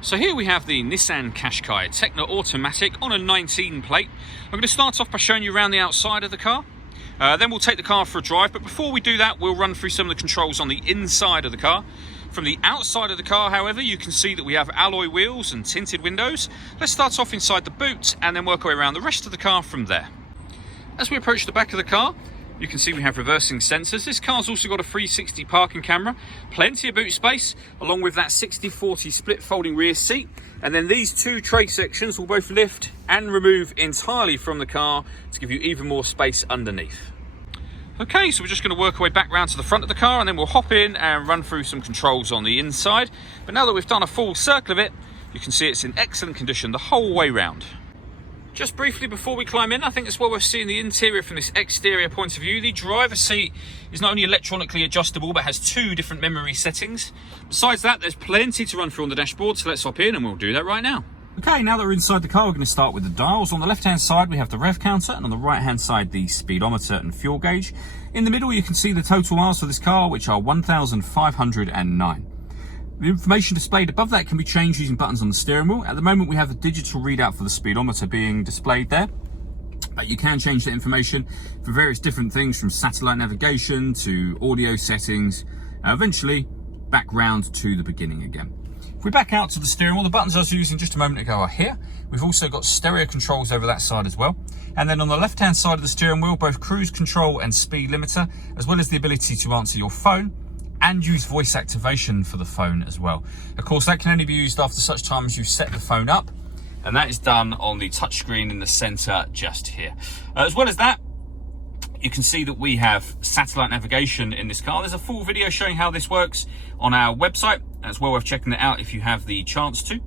So here we have the Nissan Qashqai Techno Automatic on a 19 plate. I'm going to start off by showing you around the outside of the car. Then we'll take the car for a drive, but before we do that we'll run through some of the controls on the inside of the car. From the outside of the car, however, you can see that we have alloy wheels and tinted windows. Let's start off inside the boot and then work our way around the rest of the car from there. As we approach the back of the car, you can see we have reversing sensors. This car's also got a 360 parking camera, plenty of boot space, along with that 60/40 split folding rear seat. And then these two tray sections will both lift and remove entirely from the car to give you even more space underneath. Okay, so we're just going to work our way back round to the front of the car and then we'll hop in and run through some controls on the inside. But now that we've done a full circle of it, you can see it's in excellent condition the whole way round. Just briefly before we climb in, I think it's well worth seeing the interior from this exterior point of view. The driver's seat is not only electronically adjustable, but has two different memory settings. Besides that, there's plenty to run through on the dashboard, so let's hop in and we'll do that right now. Okay, now that we're inside the car, we're going to start with the dials. On the left-hand side, we have the rev counter, and on the right-hand side, the speedometer and fuel gauge. In the middle, you can see the total miles for this car, which are 1,509. The information displayed above that can be changed using buttons on the steering wheel. At the moment, we have the digital readout for the speedometer being displayed there. But you can change the information for various different things, from satellite navigation to audio settings, eventually back round to the beginning again. If we back out to the steering wheel, the buttons I was using just a moment ago are here. We've also got stereo controls over that side as well. And then on the left-hand side of the steering wheel, both cruise control and speed limiter, as well as the ability to answer your phone and use voice activation for the phone as well. Of course, that can only be used after such time as you set the phone up, and that is done on the touchscreen in the center just here. As well as that, you can see that we have satellite navigation in this car. There's a full video showing how this works on our website. It's well worth checking it out if you have the chance to.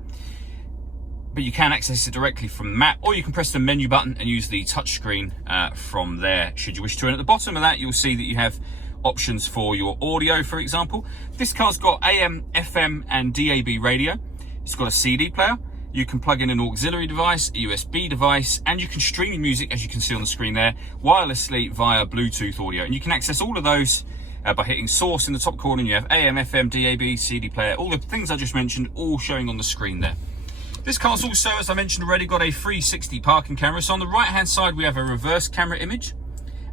But you can access it directly from the map, or you can press the menu button and use the touchscreen from there should you wish to. And at the bottom of that, you'll see that you have options for your audio, for example. This car's got AM, FM and DAB radio. It's got a CD player. You can plug in an auxiliary device, a USB device, and you can stream music, as you can see on the screen there, wirelessly via Bluetooth audio. And you can access all of those by hitting source in the top corner. And you have AM, FM, DAB, CD player, all the things I just mentioned, all showing on the screen there. This car's also, as I mentioned already, got a 360 parking camera. So on the right hand side, we have a reverse camera image.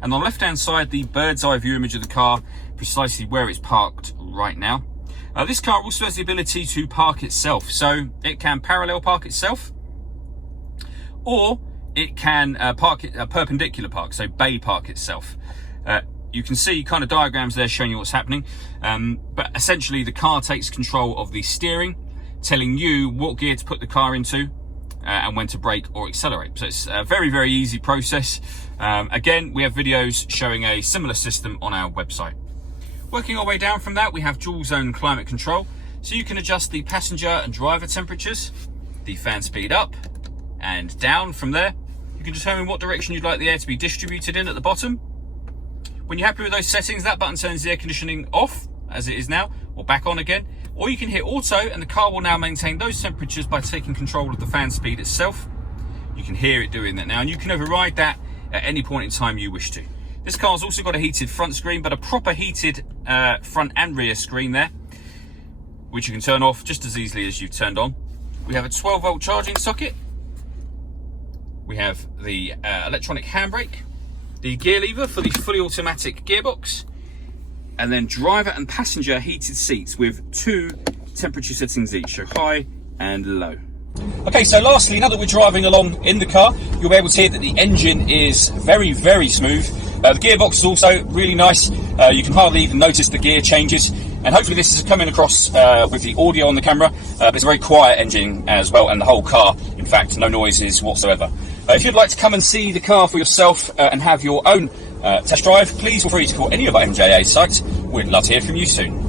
And on the left hand side, the bird's eye view image of the car, precisely where it's parked right now. This car also has the ability to park itself. So it can parallel park itself, or it can perpendicular park, so bay park itself. You can see kind of diagrams there showing you what's happening. But essentially the car takes control of the steering, telling you what gear to put the car into and when to brake or accelerate. So it's a very, very easy process. Again, we have videos showing a similar system on our website. Working our way down from that, we have dual zone climate control. So you can adjust the passenger and driver temperatures, the fan speed up and down from there. You can determine what direction you'd like the air to be distributed in at the bottom. When you're happy with those settings, that button turns the air conditioning off, as it is now, or back on again. Or you can hit auto and the car will now maintain those temperatures by taking control of the fan speed itself. You can hear it doing that now, and you can override that at any point in time you wish to. This car's also got a heated front screen, but a proper heated front and rear screen there, which you can turn off just as easily as you've turned on. We have a 12-volt charging socket. We have the electronic handbrake, the gear lever for the fully automatic gearbox, and then driver and passenger heated seats with two temperature settings each, so high and low. Okay, so lastly, now that we're driving along in the car, you'll be able to hear that the engine is very, very smooth. The gearbox is also really nice. You can hardly even notice the gear changes. And hopefully this is coming across with the audio on the camera. But it's a very quiet engine as well, and the whole car, in fact, no noises whatsoever. If you'd like to come and see the car for yourself and have your own test drive, please feel free to call any of our MJA sites. We'd love to hear from you soon.